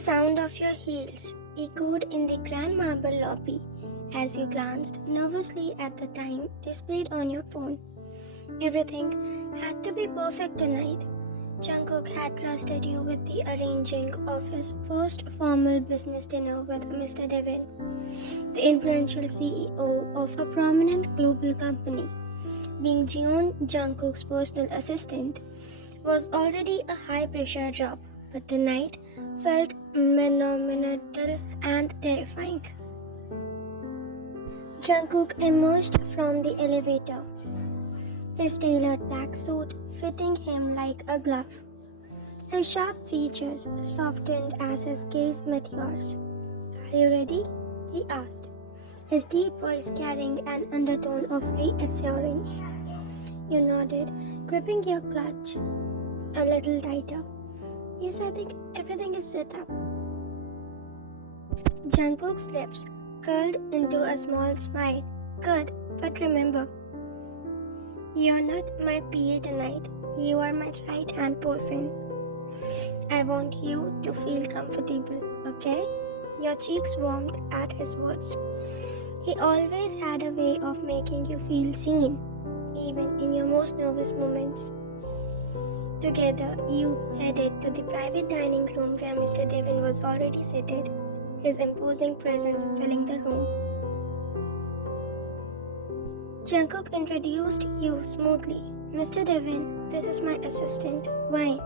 sound of your heels echoed in the grand marble lobby as you glanced nervously at the time displayed on your phone. Everything had to be perfect tonight. Jungkook had trusted you with the arranging of his first formal business dinner with Mr. Devin, the influential CEO of a prominent global company. Being Jungkook's personal assistant was already a high-pressure job, but tonight felt monumental and terrifying. Jungkook emerged from the elevator, his tailored black suit fitting him like a glove. His sharp features softened as his gaze met yours. "Are you ready?" he asked, his deep voice carrying an undertone of reassurance. You nodded, gripping your clutch a little tighter. "Yes, I think everything is set up." Jungkook's lips curled into a small smile. "Good, but remember, you're not my PA tonight. You are my right-hand person. I want you to feel comfortable, okay?" Your cheeks warmed at his words. He always had a way of making you feel seen, even in your most nervous moments. Together, you headed to the private dining room where Mr. Devin was already seated, his imposing presence filling the room. Jungkook introduced you smoothly. "Mr. Devin, this is my assistant, Wine.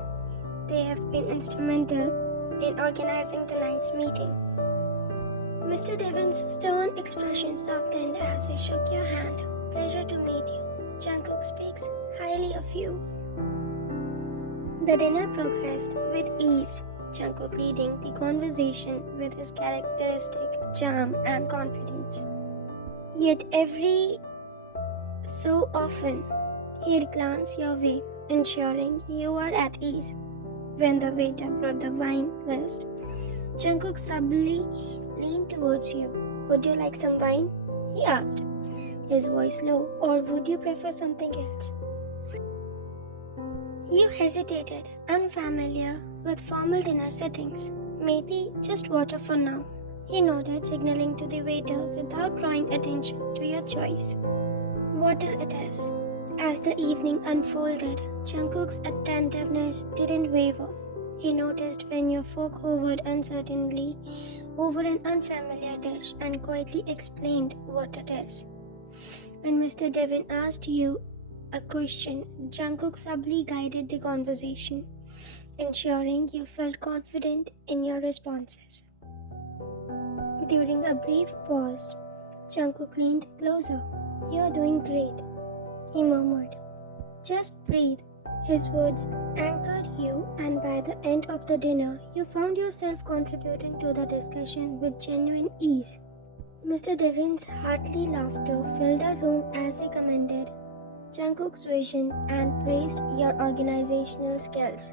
They have been instrumental in organizing tonight's meeting." Mr. Devin's stern expression softened as he shook your hand. "Pleasure to meet you. Jungkook speaks highly of you." The dinner progressed with ease, Jungkook leading the conversation with his characteristic charm and confidence. Yet every so often, he'd glance your way, ensuring you are at ease. When the waiter brought the wine list, Jungkook subtly leaned towards you. "Would you like some wine?" he asked, his voice low. "Or would you prefer something else?" You hesitated, unfamiliar with formal dinner settings. "Maybe just water for now," he nodded, signaling to the waiter without drawing attention to your choice. "Water it is." As the evening unfolded, Jungkook's attentiveness didn't waver. He noticed when your fork hovered uncertainly over an unfamiliar dish and quietly explained what it is. When Mr. Devin asked you a question, Jungkook subtly guided the conversation, ensuring you felt confident in your responses. During a brief pause, Jungkook leaned closer. "You're doing great," he murmured. "Just breathe." His words anchored you, and by the end of the dinner, you found yourself contributing to the discussion with genuine ease. Mr. Devin's hearty laughter filled the room as he commended Jungkook's vision and praised your organizational skills.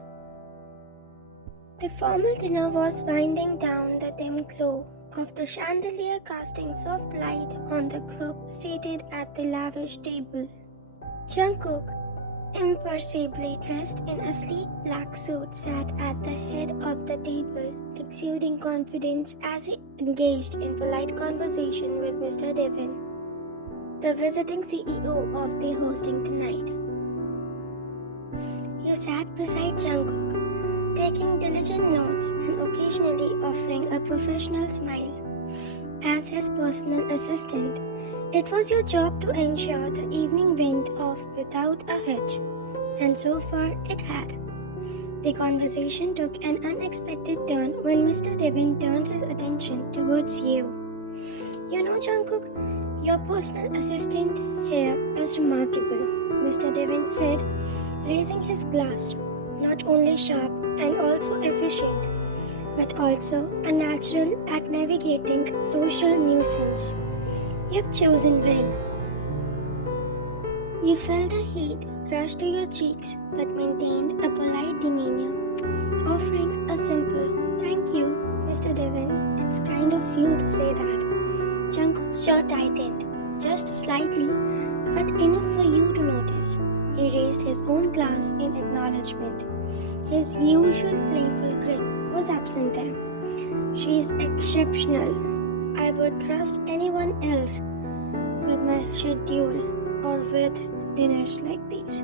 The formal dinner was winding down, the dim glow of the chandelier casting soft light on the group seated at the lavish table. Jungkook, imperceptibly dressed in a sleek black suit, sat at the head of the table, exuding confidence as he engaged in polite conversation with Mr. Devin, the visiting CEO of the hosting tonight. You sat beside Jungkook, taking diligent notes and occasionally offering a professional smile. As his personal assistant, it was your job to ensure the evening went off without a hitch, and so far it had. The conversation took an unexpected turn when Mr. Devin turned his attention towards you. "You know, Jungkook, your personal assistant here is remarkable," Mr. Devin said, raising his glass. "Not only sharp and also efficient, but also a natural at navigating social nuisance. You've chosen well." You felt the heat rush to your cheeks but maintained a polite demeanor, offering a simple "Thank you, Mr. Devin. It's kind of you to say that." Jungkook's jaw tightened, just slightly, but enough for you to notice. He raised his own glass in acknowledgement. His usual playful grin was absent there. She's exceptional. I would trust anyone else with my schedule or with dinners like these.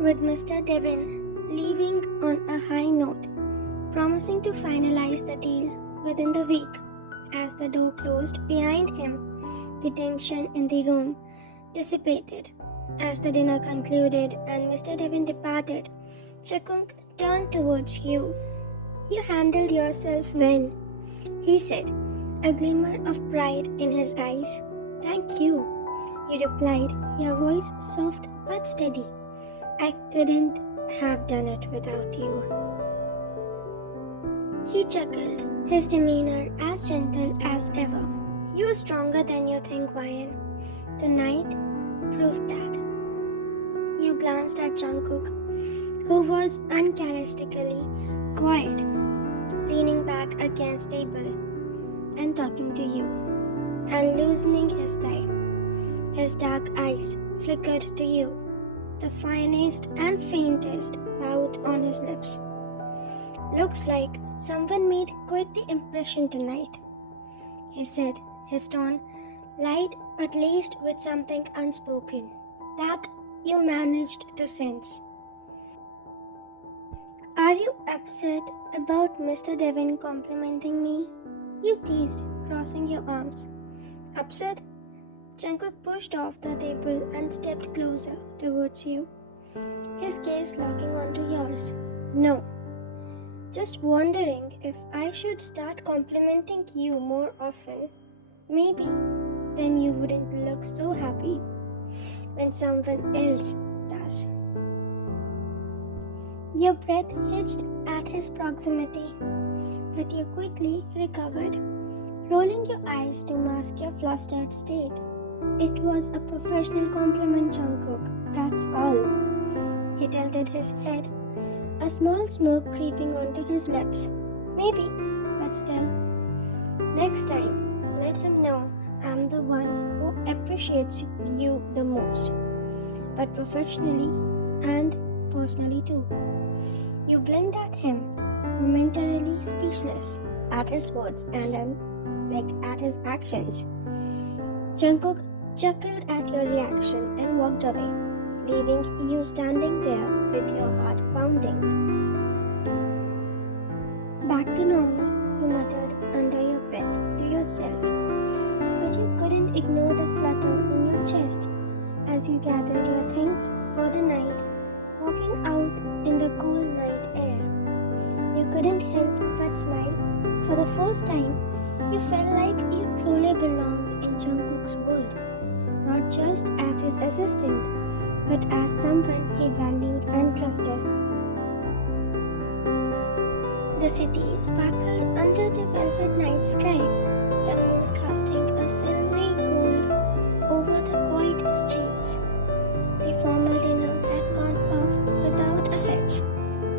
With Mr. Devon leaving on a high note, promising to finalize the deal within the week. As the door closed behind him, the tension in the room dissipated. As the dinner concluded and Mr. Devon departed, Jungkook turned towards you. You handled yourself well, he said, a glimmer of pride in his eyes. Thank you, you replied, your voice soft but steady. I couldn't have done it without you. He chuckled, his demeanor as gentle as ever. You are stronger than you think, Ryan. Tonight proved that. You glanced at Jungkook, who was uncharacteristically quiet, leaning back against the table and talking to you, and loosening his tie. His dark eyes flickered to you, the finest and faintest pout on his lips. Looks like someone made quite the impression tonight, he said, his tone light but laced with something unspoken that you managed to sense. Are you upset about Mr. Devon complimenting me? You teased, crossing your arms. Upset? Jungkook pushed off the table and stepped closer towards you, his gaze locking onto yours. No. Just wondering if I should start complimenting you more often. Maybe then you wouldn't look so happy when someone else does. Your breath hitched at his proximity, but you quickly recovered, rolling your eyes to mask your flustered state. It was a professional compliment, Jungkook, that's all. He tilted his head, a small smirk creeping onto his lips. Maybe, but still. Next time, let him know I'm the one who appreciates you the most, but professionally and personally too. You blinked at him, momentarily speechless at his words and then, at his actions. Jungkook chuckled at your reaction and walked away, leaving you standing there with your heart pounding. Back to normal, you muttered under your breath to yourself, but you couldn't ignore the flutter in your chest as you gathered your things for the night, walking out in the cool night air. You couldn't help but smile. For the first time, you felt like you truly belonged in Jungkook's world, not just as his assistant, but as someone he valued and trusted. The city sparkled under the velvet night sky, the moon casting a silvery gold over the quiet streets. The formal dinner had gone off without a hitch,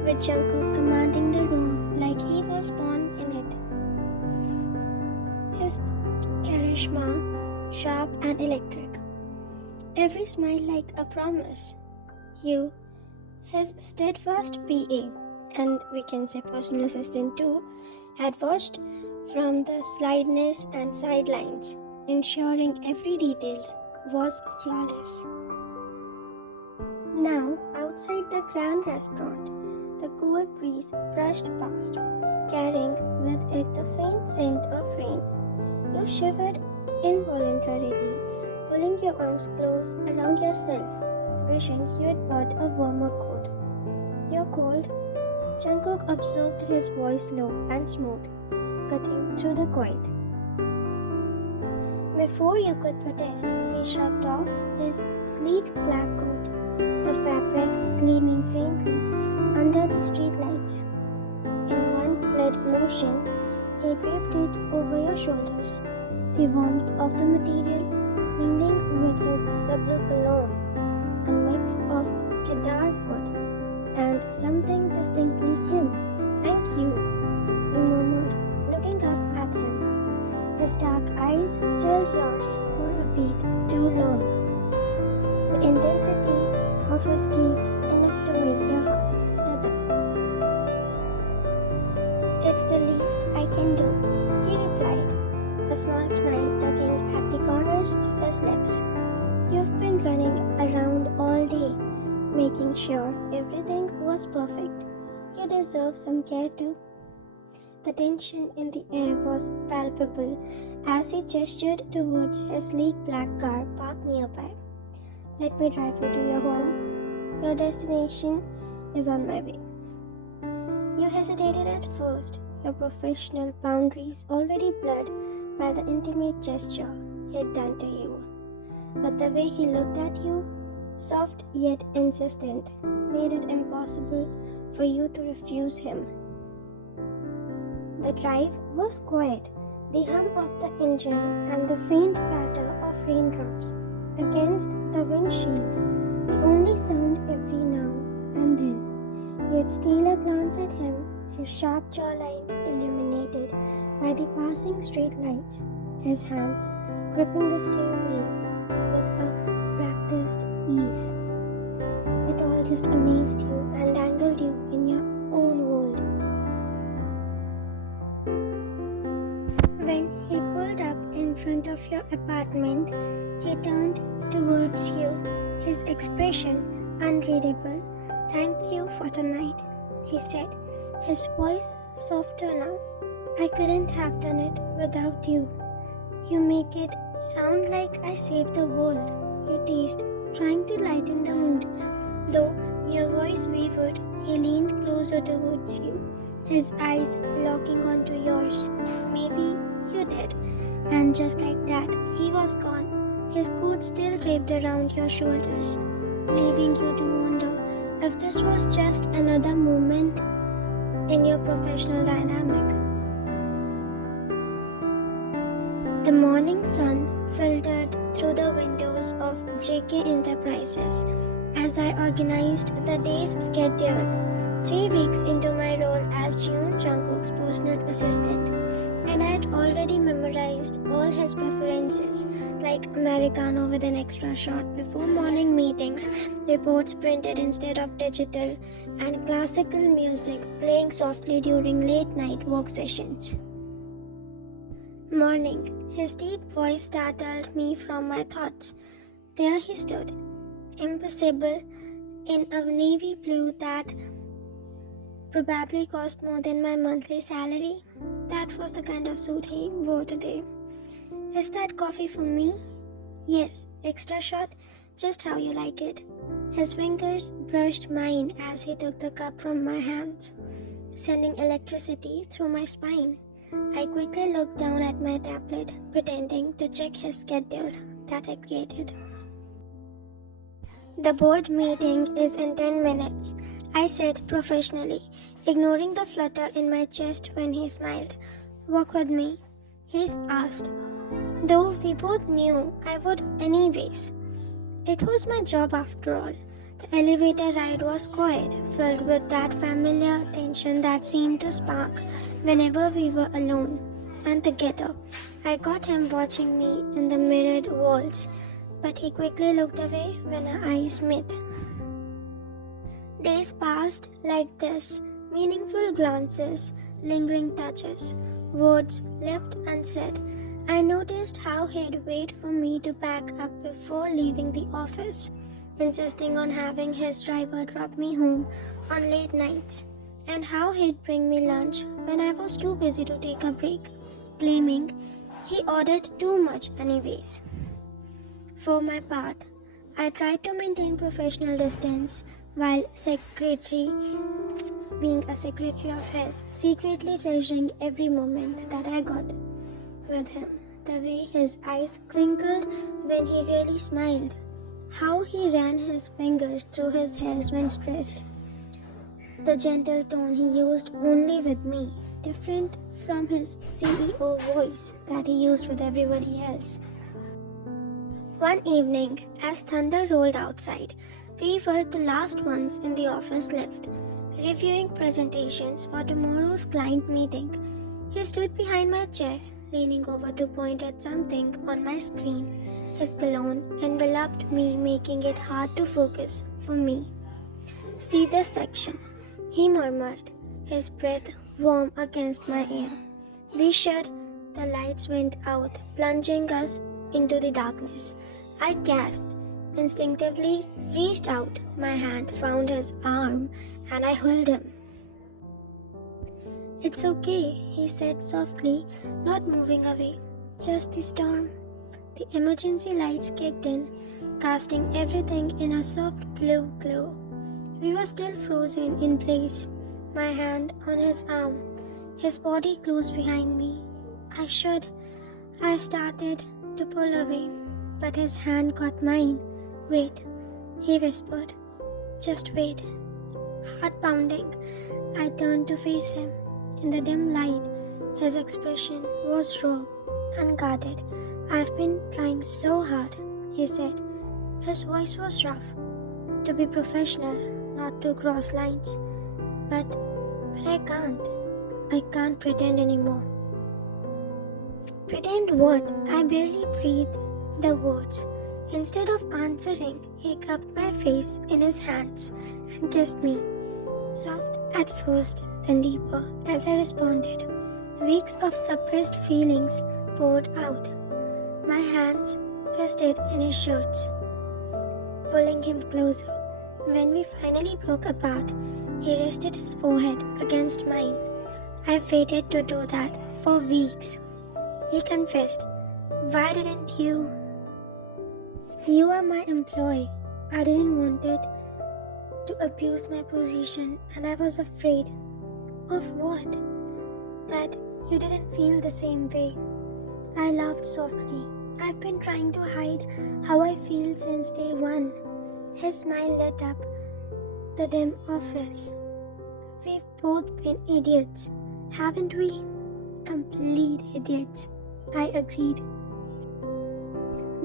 with Jungkook commanding the room like he was born in it. His charisma, sharp and electric. Every smile like a promise. You, his steadfast PA, and we can say personal assistant too, had watched from the slideness and sidelines, ensuring every detail was flawless. Now, outside the grand restaurant, the cool breeze brushed past, carrying with it the faint scent of rain. You shivered involuntarily, pulling your arms close around yourself, wishing you had bought a warmer coat. You're cold? Jungkook observed, his voice low and smooth, cutting through the quiet. Before you could protest, he shrugged off his sleek black coat, the fabric gleaming faintly under the streetlights. In one fluid motion, he draped it over your shoulders, the warmth of the material mingling with his supple cologne, a mix of kedar wood and something distinctly him. Thank you, you murmured, looking up at him. His dark eyes held yours for a beat too long. The intensity of his gaze enough to make your heart stutter. It's the least I can do, he replied, a small smile tugging at the corners of his lips. You've been running around all day, making sure everything was perfect. You deserve some care too. The tension in the air was palpable as he gestured towards his sleek black car parked nearby. Let me drive you to your home. Your destination is on my way. You hesitated at first, your professional boundaries already blurred by the intimate gesture he'd done to you. But the way he looked at you, soft yet insistent, made it impossible for you to refuse him. The drive was quiet, the hum of the engine and the faint patter of raindrops against the windshield, the only sound every now and then. You'd steal a glance at him, his sharp jawline illuminated by the passing streetlights, his hands gripping the steering wheel with a practiced ease. It all just amazed you and angled you in your own world. When he pulled up in front of your apartment, he turned towards you, his expression unreadable. Thank you for tonight, he said, his voice softer now. I couldn't have done it without you. You make it sound like I saved the world, you teased, trying to lighten the mood. Though your voice wavered, he leaned closer towards you, his eyes locking onto yours. Maybe you did. And just like that, he was gone, his coat still draped around your shoulders, leaving you to wonder if this was just another moment in your professional dynamic. The morning sun filtered through the windows of JK Enterprises as I organized the day's schedule. 3 weeks into my role as Jungkook's personal assistant, and I had already memorized all his preferences, like Americano with an extra shot before morning meetings, reports printed instead of digital, and classical music playing softly during late-night work sessions. Morning, his deep voice startled me from my thoughts. There he stood, impassible, in a navy blue that probably cost more than my monthly salary. That was the kind of suit he wore today. Is that coffee for me? Yes, extra shot, just how you like it. His fingers brushed mine as he took the cup from my hands, sending electricity through my spine. I quickly looked down at my tablet, pretending to check his schedule that I created. The board meeting is in 10 minutes, I said professionally, ignoring the flutter in my chest when he smiled. Walk with me, he asked, though we both knew I would anyways. It was my job after all. The elevator ride was quiet, filled with that familiar tension that seemed to spark whenever we were alone and together. I caught him watching me in the mirrored walls, but he quickly looked away when our eyes met. Days passed like this, meaningful glances, lingering touches, words left unsaid. I noticed how he'd wait for me to pack up before leaving the office, insisting on having his driver drop me home on late nights, and how he'd bring me lunch when I was too busy to take a break, claiming he ordered too much anyways. For my part, I tried to maintain professional distance while being a secretary of his, secretly treasuring every moment that I got with him. The way his eyes crinkled when he really smiled, how he ran his fingers through his hair when stressed, the gentle tone he used only with me, different from his CEO voice that he used with everybody else. One evening, as thunder rolled outside, we were the last ones in the office lift, reviewing presentations for tomorrow's client meeting. He stood behind my chair, leaning over to point at something on my screen. His cologne enveloped me, making it hard to focus for me. See this section, he murmured, his breath warm against my ear. We shut, the lights went out, plunging us into the darkness. I gasped, instinctively reached out. My hand found his arm and I held him. "It's okay," he said softly, not moving away. "Just the storm." The emergency lights kicked in, casting everything in a soft blue glow. We were still frozen in place, my hand on his arm, his body close behind me. I started to pull away, but his hand caught mine. "Wait," he whispered. "Just wait." Heart pounding, I turned to face him. In the dim light, his expression was raw, unguarded. "I've been trying so hard," he said. His voice was rough. "To be professional, not to cross lines. But I can't. I can't pretend anymore." "Pretend what?" I barely breathed the words. Instead of answering, he cupped my face in his hands and kissed me. Soft at first, then deeper as I responded. Weeks of suppressed feelings poured out. My hands fisted in his shirts, pulling him closer. When we finally broke apart, he rested his forehead against mine. I waited to do that for weeks. He confessed. "Why didn't you?" "You are my employee. I didn't want it to abuse my position, and I was afraid." "Of what?" "That you didn't feel the same way." I laughed softly. "I've been trying to hide how I feel since day one." His smile lit up the dim office. "We've both been idiots, haven't we?" "Complete idiots," I agreed.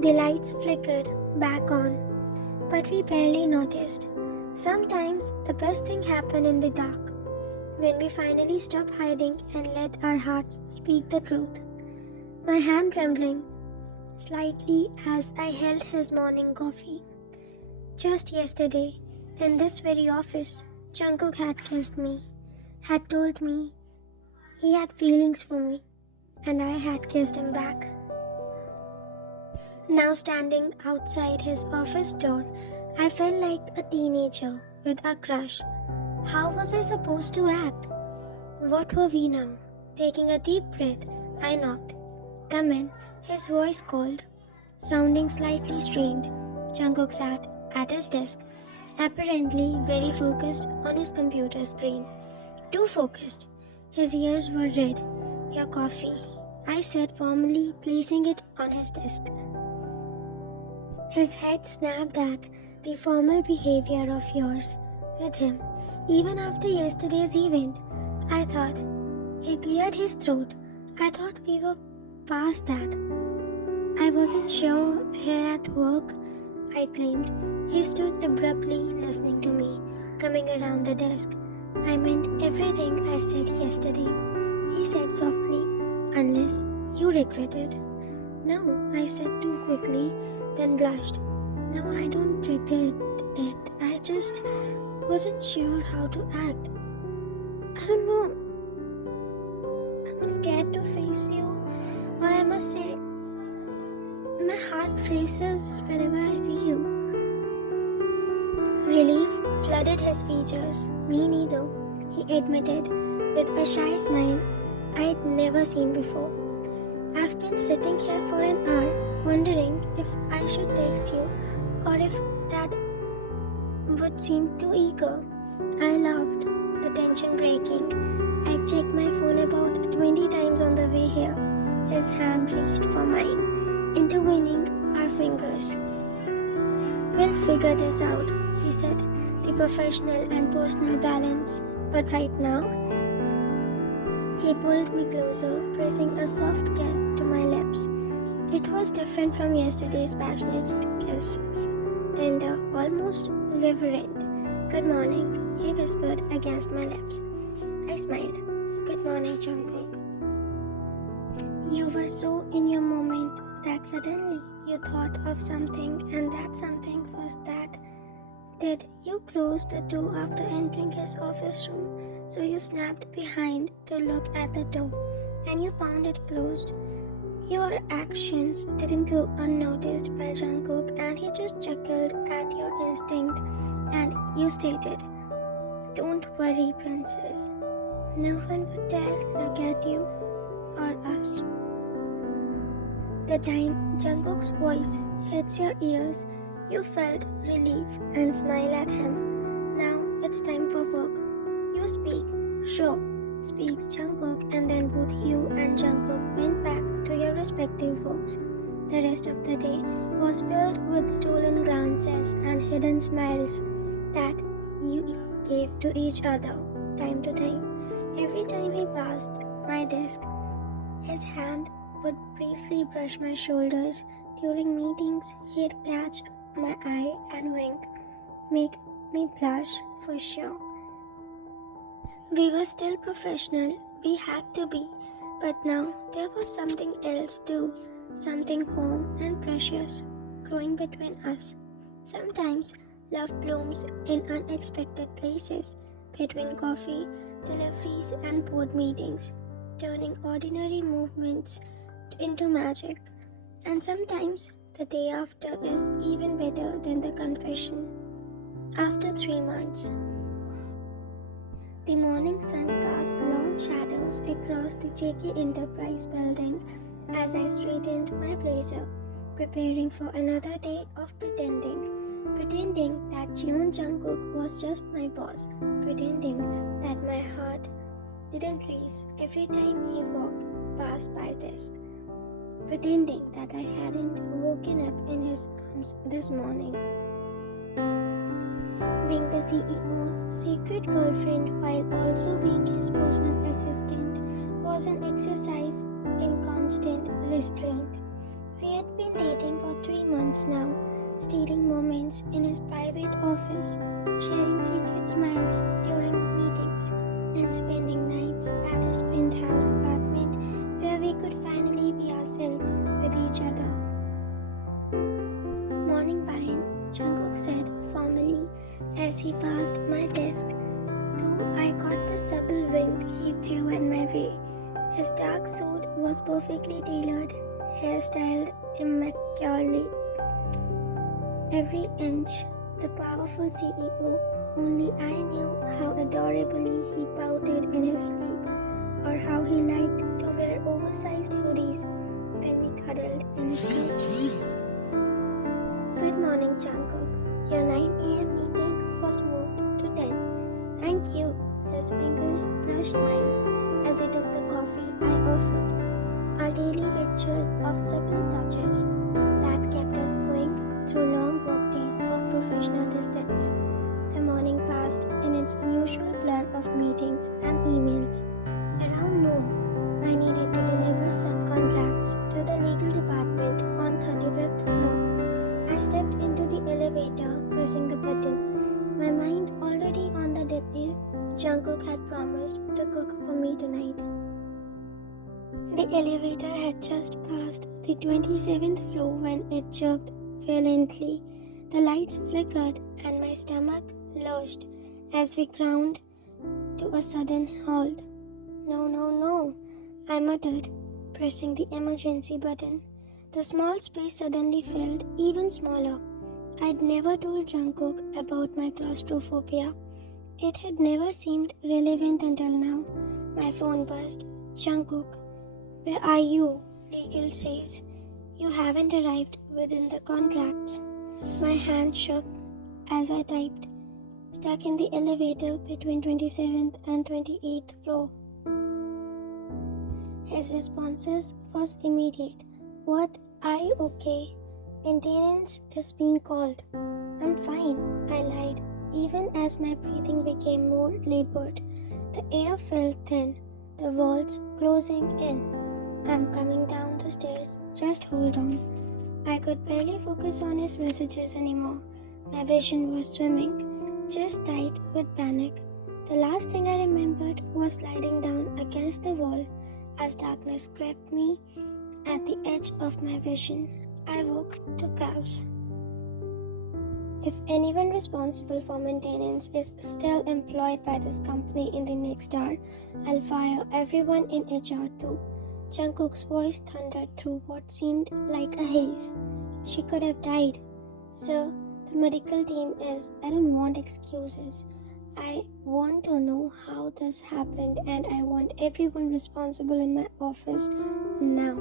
The lights flickered back on, but we barely noticed. Sometimes the best thing happened in the dark, when we finally stopped hiding and let our hearts speak the truth. My hand trembling slightly as I held his morning coffee. Just yesterday, in this very office, Jungkook had kissed me, had told me he had feelings for me, and I had kissed him back. Now standing outside his office door, I felt like a teenager with a crush. How was I supposed to act? What were we now? Taking a deep breath, I knocked. "Come in," his voice called, sounding slightly strained. Jungkook sat at his desk, apparently very focused on his computer screen. Too focused. His ears were red. "Your coffee," I said formally, placing it on his desk. His head snapped at the formal behavior of yours with him. Even after yesterday's event, I thought. He cleared his throat. "I thought we were past that." "I wasn't sure here at work," I claimed. He stood abruptly listening to me, coming around the desk. "I meant everything I said yesterday," he said softly, "unless you regret it." "No," I said too quickly, then blushed. "No, I don't regret it. I just wasn't sure how to act. I don't know. I'm scared to face you, or I must say, my heart races whenever I see you." Relief flooded his features. "Me neither," he admitted with a shy smile I'd never seen before. "I've been sitting here for an hour, wondering if I should text you or if that would seem too eager." I laughed, the tension breaking. I checked my phone about 20 times on the way here. His hand reached for mine, intertwining our fingers. "We'll figure this out," he said, "the professional and personal balance. But right now," he pulled me closer, pressing a soft kiss to my lips. It was different from yesterday's passionate kisses, tender, almost reverent. "Good morning," he whispered against my lips. I smiled. "Good morning, Jungkook." You were so in your moment that suddenly you thought of something, and that something was that. Did you close the door after entering his office room So you snapped behind to look at the door and you found it closed. Your actions didn't go unnoticed by Jungkook and he just chuckled at your instinct and you stated, "Don't worry, princess. No one would dare look at you or us." The time Jungkook's voice hits your ears, you felt relief and smile at him. "Now it's time for work. You speak." "Sure," speaks Jungkook, and then both you and Jungkook went back to your respective works. The rest of the day was filled with stolen glances and hidden smiles that you gave to each other time to time. Every time he passed my desk, his hand would briefly brush my shoulders. During meetings, he'd catch my eye and wink, make me blush for sure. We were still professional, we had to be, but now there was something else too, something warm and precious growing between us. Sometimes love blooms in unexpected places, between coffee, deliveries, and board meetings, turning ordinary movements into magic. And sometimes the day after is even better than the confession. After 3 months, the morning sun cast long shadows across the JK Enterprise building as I straightened my blazer, preparing for another day of pretending that Jeon Jungkook was just my boss, pretending that my heart didn't race every time he walked past my desk, pretending that I hadn't woken up in his arms this morning. Being the CEO's secret girlfriend while also being his personal assistant was an exercise in constant restraint. We had been dating for 3 months now, stealing moments in his private office, sharing secret smiles during meetings, and spending nights at his penthouse apartment where we could finally be ourselves with each other. "Morning, Brian," Jungkook said formally as he passed my desk, though I caught the subtle wink he threw in my way. His dark suit was perfectly tailored, hairstyled immaculately. Every inch, the powerful CEO. Only I knew how adorably he pouted in his sleep, or how he liked to wear oversized hoodies when we cuddled in his couch. "Good morning, Jungkook. Your 9 a.m. meeting was moved to 10. "Thank you." His fingers brushed mine as he took the coffee I offered, our daily ritual of simple touches that kept us going through long workdays of professional distance. The morning passed in its usual blur of meetings and emails. Around noon, I needed to deliver some contracts to the legal department on 35th floor. I stepped into the elevator, pressing the button, my mind already on the dinner Jungkook had promised to cook for me tonight. The elevator had just passed the 27th floor when it jerked violently. The lights flickered and my stomach lurched as we ground to a sudden halt. "No, no, no," I muttered, pressing the emergency button. The small space suddenly felt even smaller. I'd never told Jungkook about my claustrophobia. It had never seemed relevant until now. My phone buzzed. "Jungkook, where are you?" Legal says. "You haven't arrived within the contracts." My hand shook as I typed, "Stuck in the elevator between 27th and 28th floor." His responses was immediate. "What? Are you okay? Maintenance is being called." "I'm fine," I lied, even as my breathing became more labored. The air felt thin, the walls closing in. "I'm coming down the stairs, just hold on." I could barely focus on his messages anymore. My vision was swimming, just tight with panic. The last thing I remembered was sliding down against the wall as darkness crept me at the edge of my vision. I woke to chaos. If anyone responsible for maintenance is still employed by this company in the next hour, I'll fire everyone in HR too. Jungkook's voice thundered through what seemed like a haze. She could have died. Sir, the medical team is. I don't want excuses. I want to know how this happened and I want everyone responsible in my office now.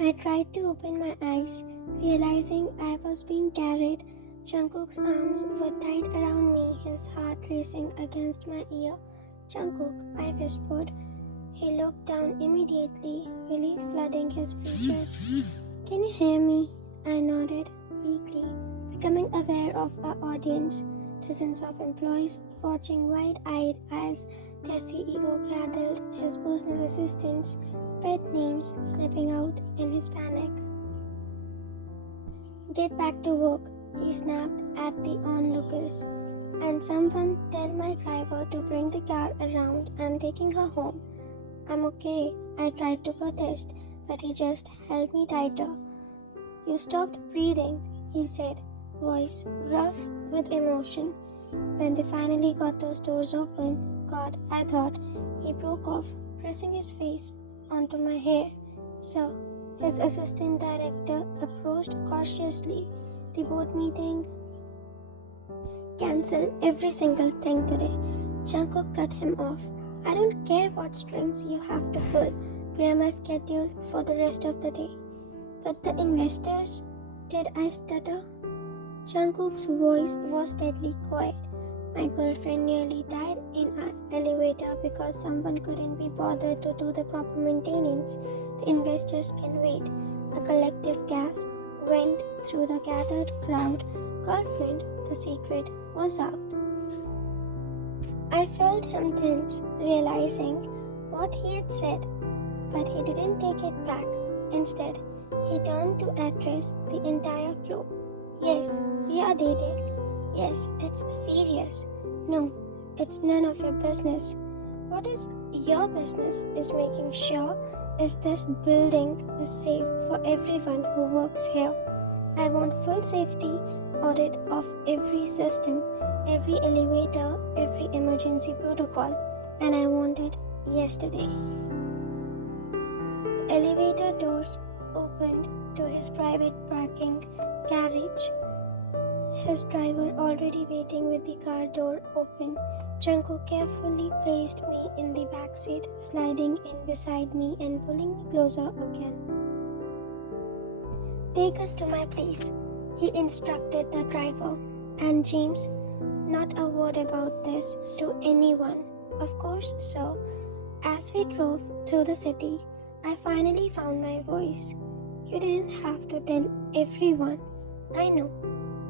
I tried to open my eyes, realizing I was being carried. Jungkook's arms were tight around me, his heart racing against my ear. Jungkook, I whispered. He looked down immediately, relief flooding his features. Can you hear me? I nodded, weakly, becoming aware of our audience. Dozens of employees watching wide-eyed as their CEO cradled his personal assistants, pet names slipping out in his panic. Get back to work, he snapped at the onlookers. And someone tell my driver to bring the car around. I'm taking her home. I'm okay, I tried to protest, but he just held me tighter. You stopped breathing, he said, voice rough with emotion. When they finally got those doors open, God, I thought, he broke off, pressing his face onto my hair. So, his assistant director approached cautiously. The board meeting. Cancel every single thing today. Jungkook cut him off. I don't care what strings you have to pull. Clear my schedule for the rest of the day. But the investors? Did I stutter? Jungkook's voice was deadly quiet. My girlfriend nearly died in our elevator because someone couldn't be bothered to do the proper maintenance. The investors can wait. A collective gasp went through the gathered crowd. Girlfriend, the secret was out. I felt him tense, realizing what he had said, but he didn't take it back. Instead, he turned to address the entire floor. Yes, we are dating. Yes, it's serious. No, it's none of your business. What is your business is making sure is this building is safe for everyone who works here. I want full safety audit of every system, every elevator, every emergency protocol, and I want it yesterday. The elevator doors opened to his private parking garage. His driver already waiting with the car door open. Jungkook carefully placed me in the back seat, sliding in beside me and pulling me closer again. Take us to my place, he instructed the driver. And James, not a word about this to anyone. Of course, sir. As we drove through the city, I finally found my voice. You didn't have to tell everyone. I know.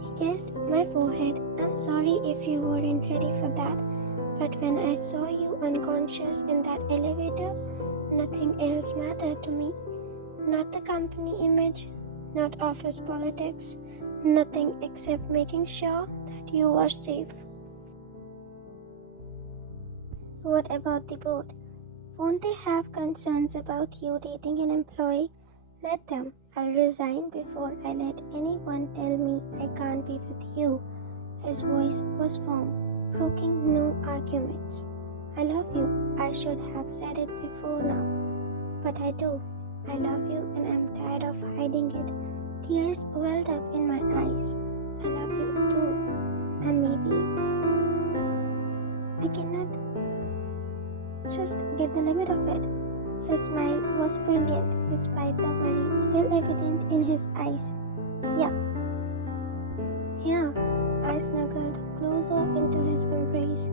He kissed my forehead. I'm sorry if you weren't ready for that. But when I saw you unconscious in that elevator, nothing else mattered to me. Not the company image, not office politics, nothing except making sure that you are safe. What about the board? Won't they have concerns about you dating an employee? Let them. I'll resign before I let anyone tell me I can't be with you. His voice was firm, broking no arguments. I love you. I should have said it before now. But I do. I love you and I'm tired of hiding it. Tears welled up in my eyes. I love you too. And maybe I cannot just get the limit of it. His smile was brilliant despite the worry still evident in his eyes. Yeah. I snuggled closer into his embrace.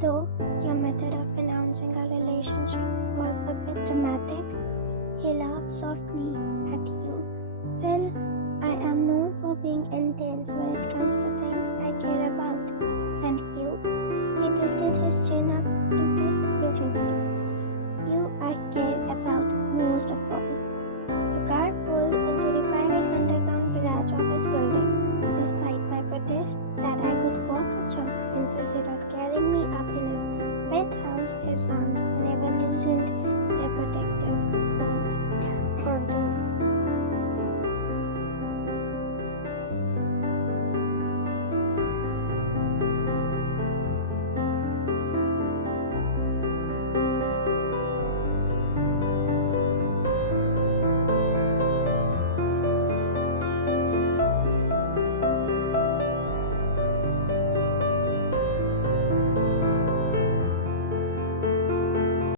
Though your method of announcing our relationship was a bit dramatic, he laughed softly at you. Well, I am known for being intense when it comes to things I care about. And he tilted his chin up to kiss me gently. You I care about most of all. The car pulled into the private underground garage of his building. Despite my protest that I could walk, Jungkook insisted on carrying me up in his penthouse, his arms